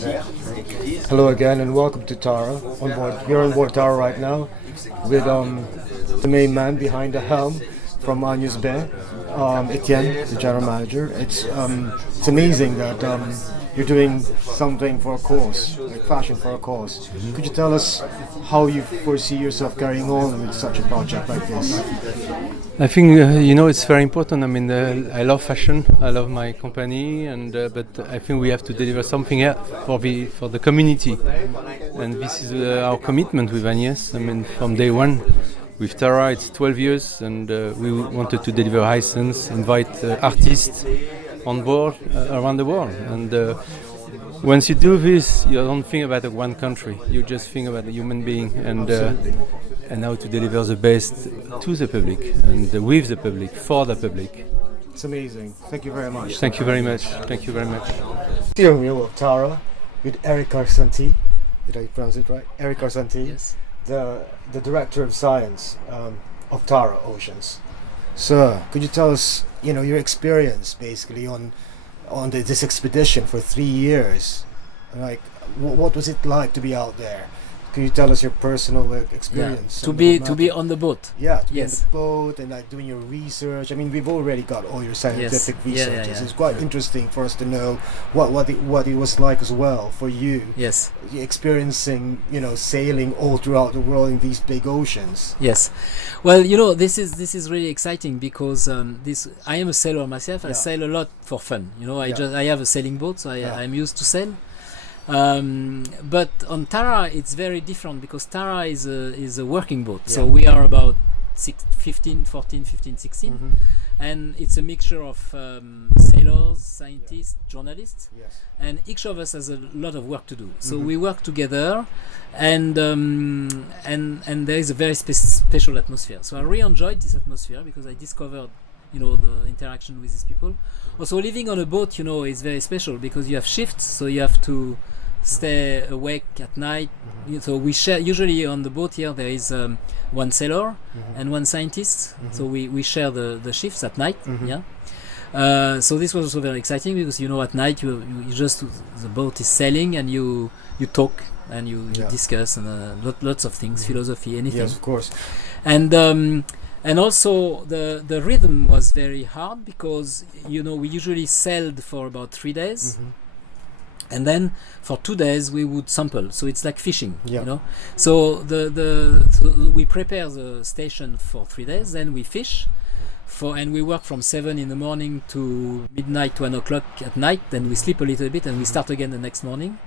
Hello again and welcome to Tara. We're on board Tara right now with the main man behind the helm from Agnes Bay, Etienne, the general manager. It's amazing that you're doing something for a cause, like fashion for a cause. Could you tell us how you foresee yourself carrying on with such a project like this? I think it's very important. I mean, I love fashion. I love my company, and but I think we have to deliver something else for the community, and this is our commitment with Agnes. I mean, from day one, with Tara, it's 12 years, and we wanted to deliver high sense, invite artists on board around the world, and once you do this, you don't think about one country. You just think about a human being, and how to deliver the best to the public and with the public, for the public. It's amazing. Thank you very much. Thank you very much. Thank you very much. Steering wheel of Tara with Eric Karsenti. Did I pronounce it right? Eric Karsenti. Yes. The director of science of Tara Oceans. Sir, could you tell us, your experience basically on this expedition for 3 years? Like, what was it like to be out there? Can you tell us your personal experience? To be on the boat. Yeah, to be on Yes. the boat and like doing your research. I mean, we've already got all your scientific Yeah, researches. It's quite interesting for us to know what it was like as well for you. Yes. Experiencing, sailing all throughout the world in these big oceans. Yes. Well, this is really exciting because I am a sailor myself. I sail a lot for fun. I have a sailing boat, so I'm used to sail. But on Tara it's very different because Tara is a working boat. So we are about 14, 15, 16, and it's a mixture of sailors, scientists, journalists, and each of us has a lot of work to do. So we work together, and there is a very special atmosphere. So I really enjoyed this atmosphere because I discovered the interaction with these people. Also, living on a boat, is very special because you have shifts, so you have to stay awake at night. So we share, usually on the boat here there is one sailor and one scientist, so we share the shifts at night. So this was also very exciting because at night you just, the boat is sailing and you talk and you discuss and lots of things, philosophy, anything. Yes, of course. And also the rhythm was very hard because we usually sailed for about 3 days, and then for 2 days we would sample. So it's like fishing, So so we prepare the station for 3 days, then we fish, and we work from 7 in the morning to midnight, 1 o'clock at night. Then we sleep a little bit and we start again the next morning.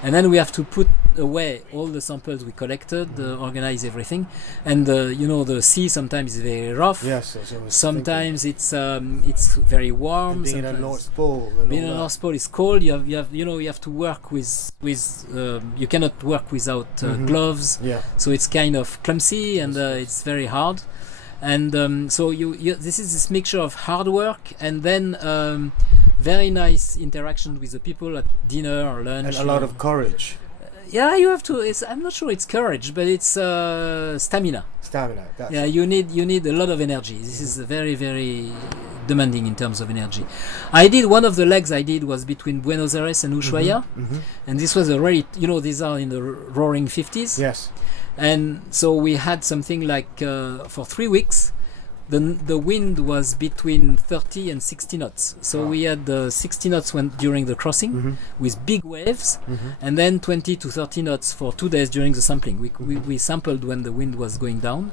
And then we have to put away all the samples we collected, organize everything, and the sea sometimes is very rough. Yes, sometimes it's very warm. And being in the North Pole. Being in the North Pole is cold. You have to work with you cannot work without gloves. Yeah. So it's kind of clumsy and it's very hard. And so this is this mixture of hard work and then very nice interaction with the people at dinner or lunch. And a lot of courage. You have to. I'm not sure it's courage, but it's stamina. That's you need a lot of energy. This is very, very demanding in terms of energy. One of the legs I did was between Buenos Aires and Ushuaia, and this was already, these are in the roaring 50s. Yes. And so we had something like for 3 weeks. The wind was between 30 and 60 knots. So we had 60 knots during the crossing with big waves, and then 20 to 30 knots for 2 days during the sampling. We sampled when the wind was going down,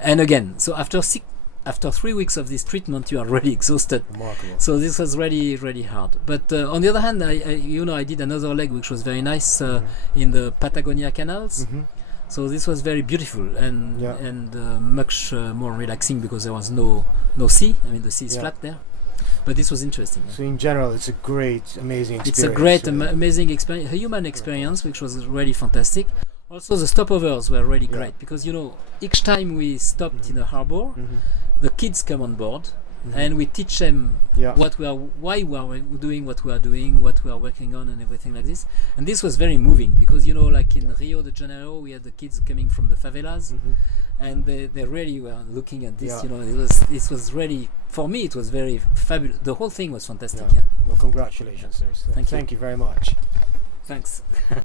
and again. So after 3 weeks of this treatment, you are really exhausted. Remarkable. So this was really, really hard. But on the other hand, I did another leg which was very nice in the Patagonia canals. So this was very beautiful and much more relaxing because there was no sea. I mean, the sea is flat there. But this was interesting. So in general, it's a great, amazing experience. It's a great, amazing experience, a human experience, which was really fantastic. Also, the stopovers were really great because, each time we stopped in a harbor, the kids come on board. And we teach them why we are doing what we are doing, what we are working on, and everything like this. And this was very moving because like in Rio de Janeiro, we had the kids coming from the favelas, and they really were looking at this. It was really, for me, it was very fabulous. The whole thing was fantastic. Well, congratulations, sir. Thank you very much. Thanks.